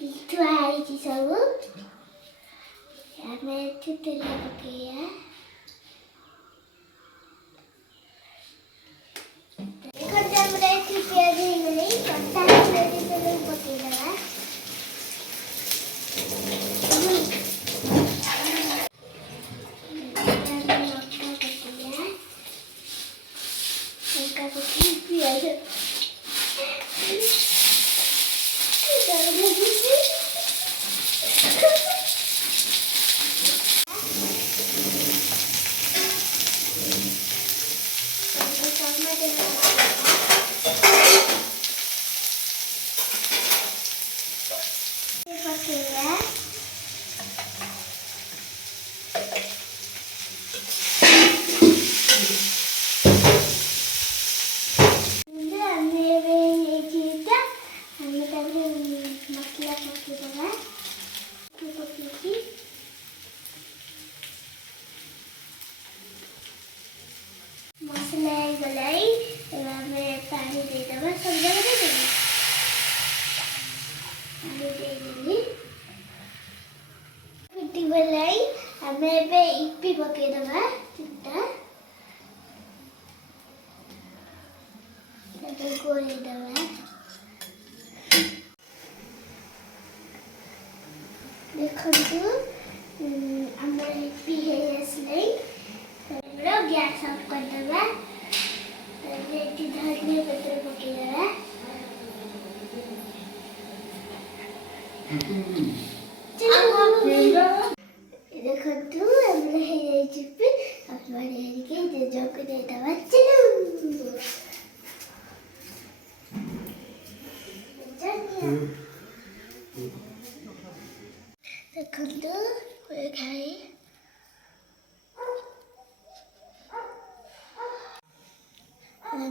ଥୁଆ ହେଇଛି ସବୁ। ଆମେ ଏଠି ତେଲ ପକେଇବା। ଦେଖନ୍ତୁ ଆମର ଏଠି ପିଆଜ ହେଇଗଲେ କଟା ପିଆଜ ତେଲ ପକେଇଦେବା। ପିଆଜ मसला गलाई हमें पानी दे देवा। सब जगह दे देंगे पानी दे देंगे। फिटी गलाई हमें बे इप्पी पके देवा। चिट्टा डबल कोली देवा। देखो तो हमारे इप्पी है इसलिए गैस ऑफ कर देवा। धनिया पत्ता पके देवा। देखो तू हमने है ये चिप्पी अपने के जो को दे देवा। चलो देखो तू कोई खाए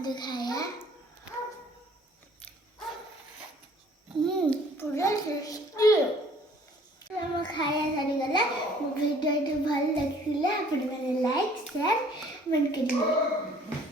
दिखाया। पूरा टेस्टी हम खाया सरीगला। मो वीडियो भल लगिला अपन मैंने लाइक शेयर कमेंट करिए।